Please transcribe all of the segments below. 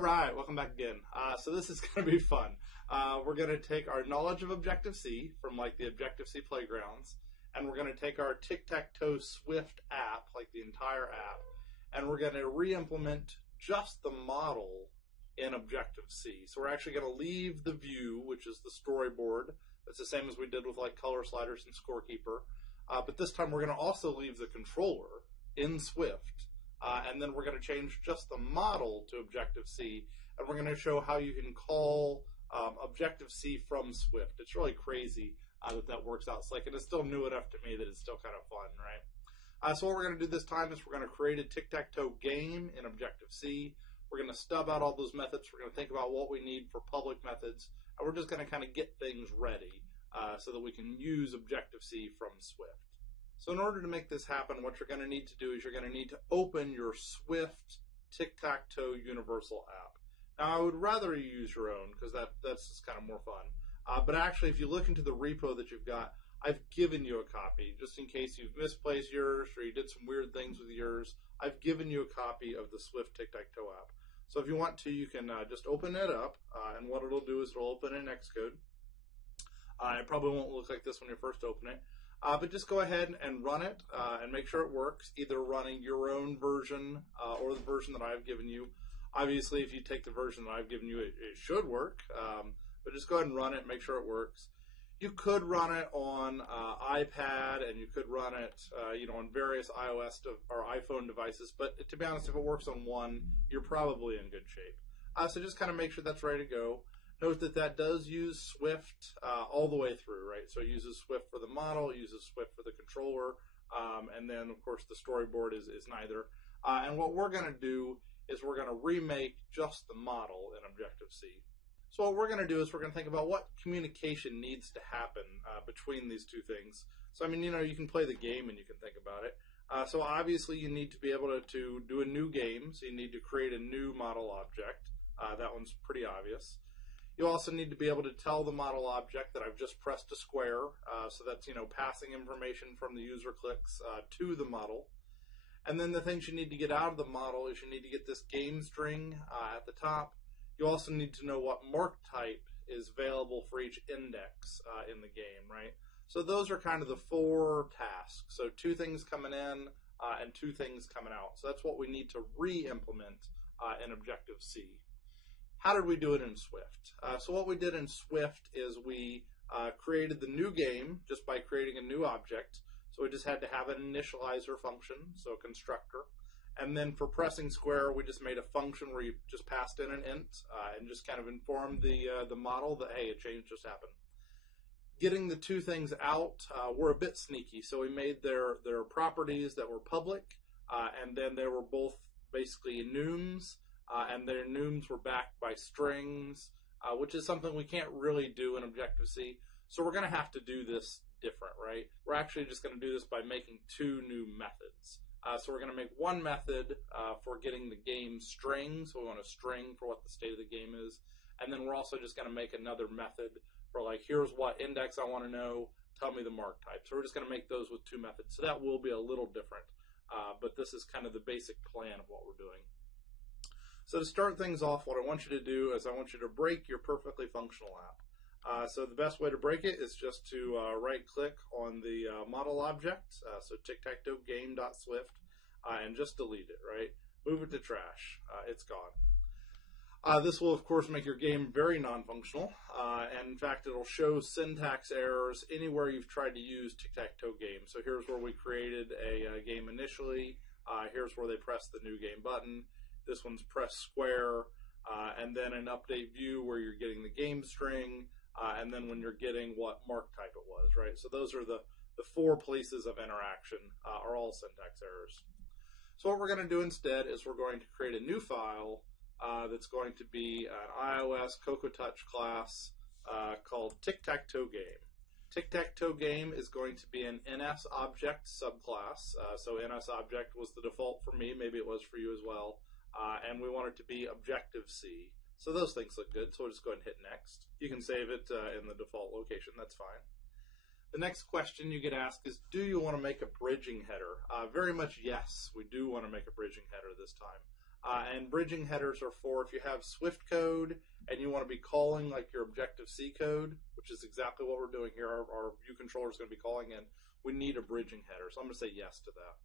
All right, welcome back again. So this is going to be fun. We're going to take our knowledge of Objective-C from like the Objective-C playgrounds, and we're going to take our tic-tac-toe Swift app, like the entire app, and we're going to re-implement just the model in Objective-C. So we're actually going to leave the view, which is the storyboard. That's the same as we did with like color sliders and scorekeeper. But this time we're going to also leave the controller in Swift. And then we're going to change just the model to Objective-C, and we're going to show how you can call Objective-C from Swift. It's really crazy that works out slick, and it's still new enough to me that it's still kind of fun, right? So what we're going to do this time is we're going to create a tic-tac-toe game in Objective-C. We're going to stub out all those methods. We're going to think about what we need for public methods, and we're just going to kind of get things ready so that we can use Objective-C from Swift. So in order to make this happen, what you're going to need to do is you're going to need to open your Swift tic-tac-toe universal app. Now, I would rather you use your own because that's just kind of more fun. But actually, if you look into the repo that you've got, I've given you a copy just in case you've misplaced yours or you did some weird things with yours. I've given you a copy of the Swift tic-tac-toe app. So if you want to, you can just open it up, and what it'll do is it'll open in Xcode. It probably won't look like this when you first open it. But just go ahead and run it and make sure it works, either running your own version or the version that I've given you. Obviously, if you take the version that I've given you, it should work. But just go ahead and run it, make sure it works. You could run it on iPad, and you could run it on various iOS or iPhone devices. But to be honest, if it works on one, you're probably in good shape. So just kind of make sure that's ready to go. Note that that does use Swift all the way through, right? So it uses Swift for the model, it uses Swift for the controller, and then, of course, the storyboard is neither. And what we're going to do is we're going to remake just the model in Objective-C. So what we're going to do is we're going to think about what communication needs to happen between these two things. So, I mean, you can play the game and you can think about it. So obviously you need to be able to do a new game, so you need to create a new model object. That one's pretty obvious. You also need to be able to tell the model object that I've just pressed a square, so that's passing information from the user clicks to the model. And then the things you need to get out of the model is you need to get this game string at the top. You also need to know what mark type is available for each index in the game, right? So those are kind of the four tasks. So 2 things coming in and 2 things coming out. So that's what we need to re-implement in Objective-C. How did we do it in Swift? So what we did in Swift is we created the new game just by creating a new object. So we just had to have an initializer function, so a constructor. And then for pressing square, we just made a function where you just passed in an int and just kind of informed the model that, hey, a change just happened. Getting the 2 things out were a bit sneaky. So we made their properties that were public, and then they were both basically enums. And their enums were backed by strings, which is something we can't really do in Objective-C. So we're going to have to do this different, right? We're actually just going to do this by making 2 new methods. So we're going to make one method for getting the game string. So we want a string for what the state of the game is. And then we're also just going to make another method for like, here's what index I want to know, tell me the mark type. So we're just going to make those with 2 methods. So that will be a little different. But this is kind of the basic plan of what we're doing. So to start things off, what I want you to do is I want you to break your perfectly functional app. So the best way to break it is just to right-click on the model object, so tic-tac-toe game.swift, and just delete it, right? Move it to trash. It's gone. This will, of course, make your game very non-functional, and in fact, it'll show syntax errors anywhere you've tried to use tic-tac-toe game. So here's where we created a game initially. Here's where they press the new game button. This one's press square, and then an update view where you're getting the game string, and then when you're getting what mark type it was, right? So those are the 4 places of interaction are all syntax errors. So what we're going to do instead is we're going to create a new file that's going to be an iOS Cocoa Touch class called tic-tac-toe game. Tic-tac-toe game is going to be an NS object subclass. So NS object was the default for me. Maybe it was for you as well. And we want it to be Objective-C. So those things look good, so we'll just go ahead and hit next. You can save it in the default location, that's fine. The next question you get asked is, do you want to make a bridging header? Very much yes, we do want to make a bridging header this time. And bridging headers are for if you have Swift code and you want to be calling like your Objective-C code, which is exactly what we're doing here. Our view controller is going to be calling in. We need a bridging header, so I'm going to say yes to that.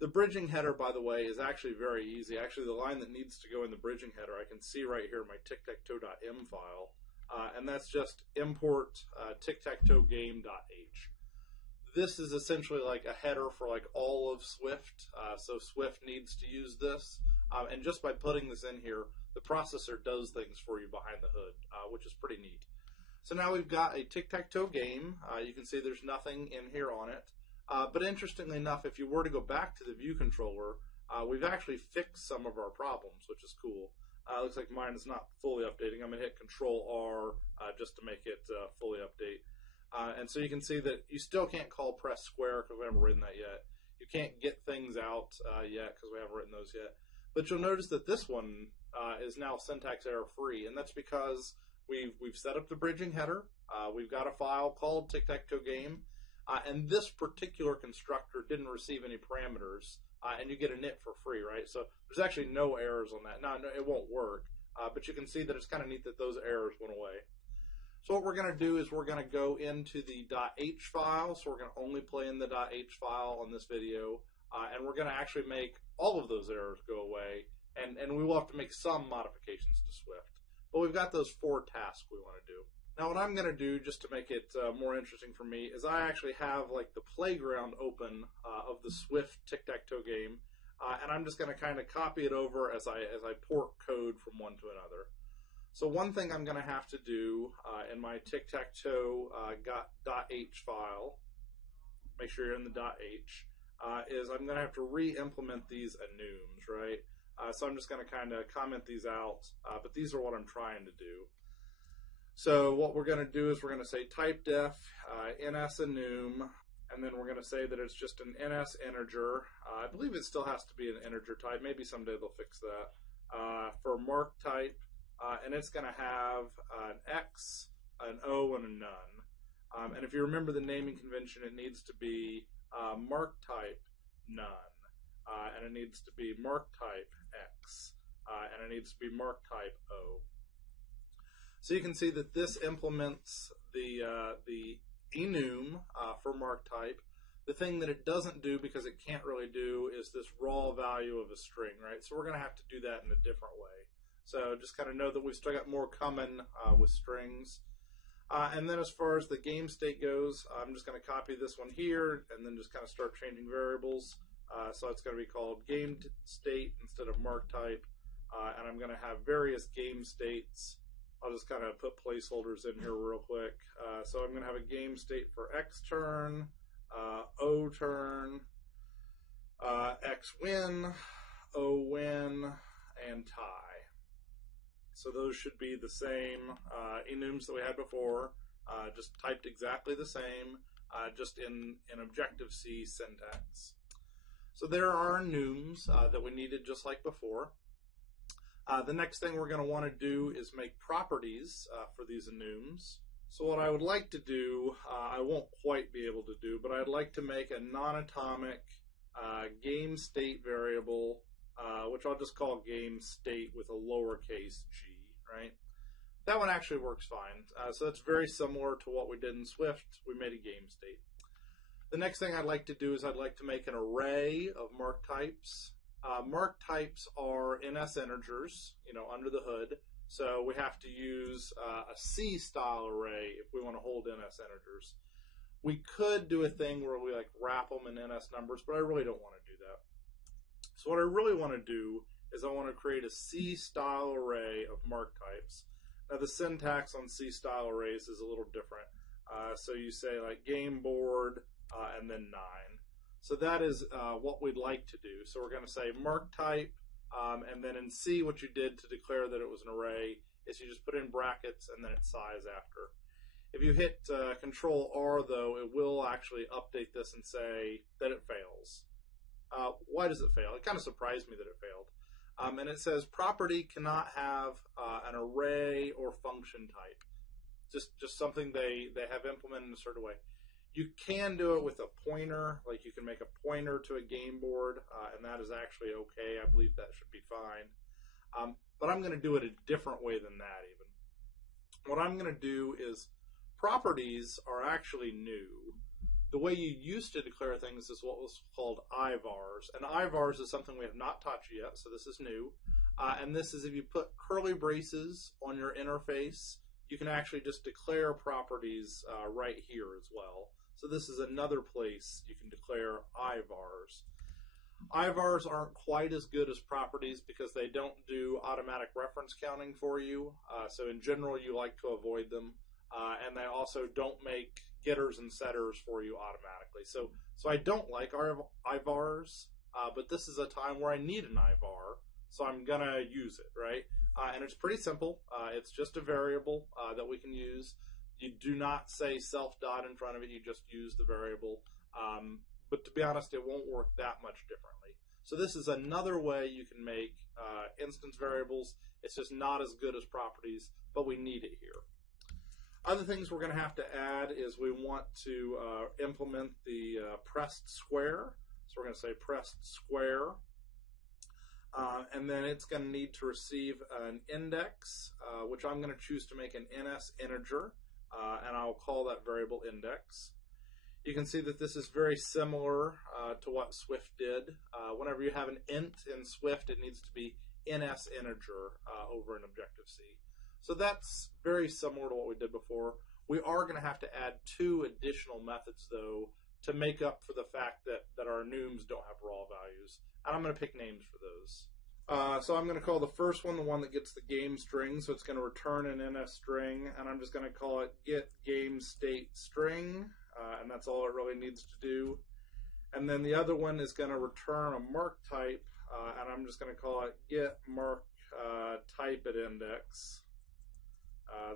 The bridging header, by the way, is actually very easy. Actually, the line that needs to go in the bridging header, I can see right here in my tictactoe.m file, and that's just import tictactoegame.h. This is essentially like a header for like all of Swift, so Swift needs to use this. And just by putting this in here, the processor does things for you behind the hood, which is pretty neat. So now we've got a tic-tac-toe game. You can see there's nothing in here on it. But interestingly enough, if you were to go back to the view controller, we've actually fixed some of our problems, which is cool. Looks like mine is not fully updating. I'm going to hit Control-R just to make it fully update. And so you can see that you still can't call press square because we haven't written that yet. You can't get things out yet because we haven't written those yet. But you'll notice that this one is now syntax error free, and that's because we've set up the bridging header. We've got a file called tic-tac-toe game, and this particular constructor didn't receive any parameters, and you get an it for free, right? So there's actually no errors on that. Now, it won't work, but you can see that it's kind of neat that those errors went away. So what we're going to do is we're going to go into the .h file, so we're going to only play in the .h file on this video, and we're going to actually make all of those errors go away, and we will have to make some modifications to Swift. But we've got those 4 tasks we want to do. Now what I'm going to do, just to make it more interesting for me, is I actually have like the playground open of the Swift tic-tac-toe game, and I'm just going to kind of copy it over as I port code from one to another. So one thing I'm going to have to do in my tic-tac-toe .h file, make sure you're in the .h, is I'm going to have to re-implement these enums, right? So I'm just going to kind of comment these out, but these are what I'm trying to do. So what we're going to do is we're going to say typedef ns enum, and then we're going to say that it's just an ns integer. I believe it still has to be an integer type. Maybe someday they'll fix that. For mark type, and it's going to have an X, an O, and a none. And if you remember the naming convention, it needs to be mark type none, and it needs to be mark type X, and it needs to be mark type O. So you can see that this implements the enum for mark type. The thing that it doesn't do, because it can't really do, is this raw value of a string, right? So we're going to have to do that in a different way. So just kind of know that we've still got more coming with strings. And then as far as the game state goes, I'm just going to copy this one here and then just kind of start changing variables. So it's going to be called game state instead of mark type. And I'm going to have various game states. I'll just kind of put placeholders in here real quick. So I'm going to have a game state for X turn, O turn, X win, O win, and tie. So those should be the same enums that we had before, just typed exactly the same, just in Objective-C syntax. So there are our enums that we needed just like before. The next thing we're going to want to do is make properties for these enums. So what I would like to do, I won't quite be able to do, but I'd like to make a non-atomic game state variable, which I'll just call game state with a lowercase g, right? That one actually works fine. So that's very similar to what we did in Swift. We made a game state. The next thing I'd like to do is I'd like to make an array of mark types. Mark types are NS integers, under the hood. So we have to use a C style array if we want to hold NS integers. We could do a thing where we wrap them in NS numbers, but I really don't want to do that. So what I really want to do is I want to create a C style array of mark types. Now the syntax on C style arrays is a little different. So you say game board and then 9. So that is what we'd like to do. So we're going to say mark type, and then in C what you did to declare that it was an array is you just put in brackets and then its size after. If you hit Control R though, it will actually update this and say that it fails. Why does it fail? It kind of surprised me that it failed. And it says property cannot have an array or function type. Just something they have implemented in a certain way. You can do it with a pointer, like you can make a pointer to a game board, and that is actually okay. I believe that should be fine. But I'm going to do it a different way than that even. What I'm going to do is properties are actually new. The way you used to declare things is what was called IVARs. And IVARs is something we have not taught you yet, so this is new. And this is if you put curly braces on your interface, you can actually just declare properties right here as well. So this is another place you can declare IVARs. IVARs aren't quite as good as properties because they don't do automatic reference counting for you. So in general, you like to avoid them. And they also don't make getters and setters for you automatically. So I don't like IVARs, but this is a time where I need an IVAR, so I'm going to use it, right? And it's pretty simple. It's just a variable that we can use. You do not say self-dot in front of it. You just use the variable. But to be honest, it won't work that much differently. So this is another way you can make instance variables. It's just not as good as properties, but we need it here. Other things we're going to have to add is we want to implement the pressed square. So we're going to say pressed square. And then it's going to need to receive an index, which I'm going to choose to make an NS integer, and I'll call that variable index. You can see that this is very similar to what Swift did. Whenever you have an int in Swift, it needs to be NS integer over in Objective-C. So that's very similar to what we did before. We are going to have to add 2 additional methods, though, to make up for the fact that our enums don't have raw values. And I'm going to pick names for those. So I'm going to call the first one the one that gets the game string. So it's going to return an NS string. And I'm just going to call it get game state string. And that's all it really needs to do. And then the other one is going to return a mark type. And I'm just going to call it get mark type at index.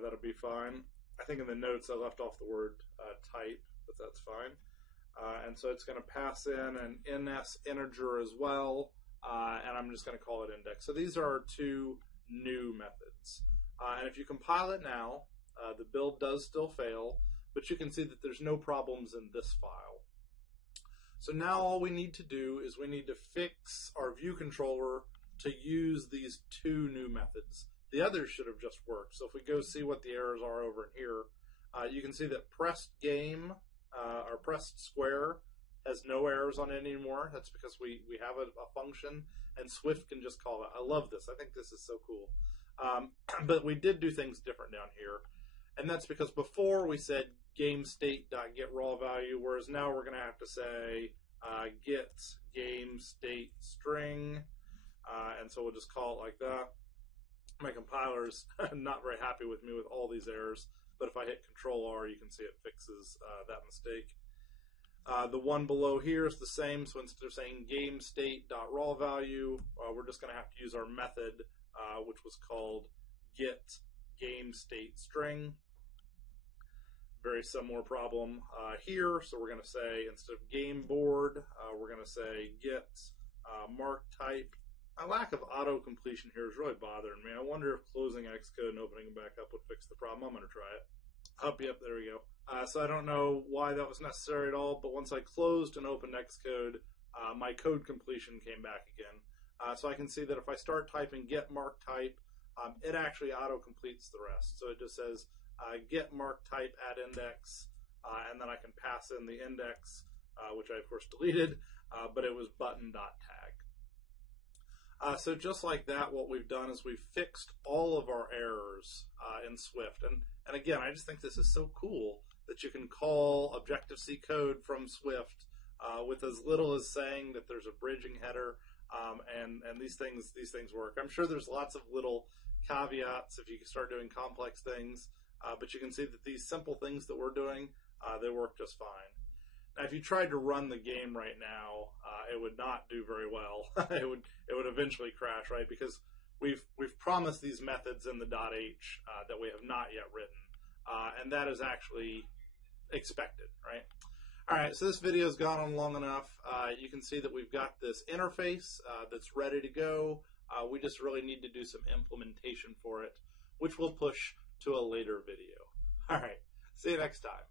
That'll be fine. I think in the notes I left off the word type, but that's fine. And so it's going to pass in an NS integer as well, and I'm just going to call it index. So these are our 2 new methods. And if you compile it now, the build does still fail, but you can see that there's no problems in this file. So now all we need to do is we need to fix our view controller to use these 2 new methods. The others should have just worked. So if we go see what the errors are over in here, you can see that pressed game or pressed square has no errors on it anymore. That's because we have a function, and Swift can just call it. I love this. I think this is so cool. But we did do things different down here, and that's because before we said game state.get raw value, whereas now we're going to have to say get game state string, and so we'll just call it like that. My compiler's not very happy with me with all these errors, but if I hit Control-R, you can see it fixes that mistake. The one below here is the same, so instead of saying game state.raw value, we're just going to have to use our method, which was called get game state string. Very similar problem here, so we're going to say instead of game board, we're going to say get mark type. My lack of auto-completion here is really bothering me. I wonder if closing Xcode and opening it back up would fix the problem. I'm going to try it. Yep, there we go. So I don't know why that was necessary at all, but once I closed and opened Xcode, my code completion came back again. So I can see that if I start typing get mark type, it actually auto-completes the rest. So it just says get mark type at index, and then I can pass in the index, which I of course deleted, but it was button.tag. So just like that, what we've done is we've fixed all of our errors in Swift. And again, I just think this is so cool that you can call Objective-C code from Swift with as little as saying that there's a bridging header, and these things work. I'm sure there's lots of little caveats if you start doing complex things, but you can see that these simple things that we're doing, they work just fine. Now, if you tried to run the game right now, it would not do very well. it would eventually crash, right? Because we've promised these methods in the .h that we have not yet written, and that is actually expected, right? All right, so this video has gone on long enough. You can see that we've got this interface that's ready to go. We just really need to do some implementation for it, which we'll push to a later video. All right, see you next time.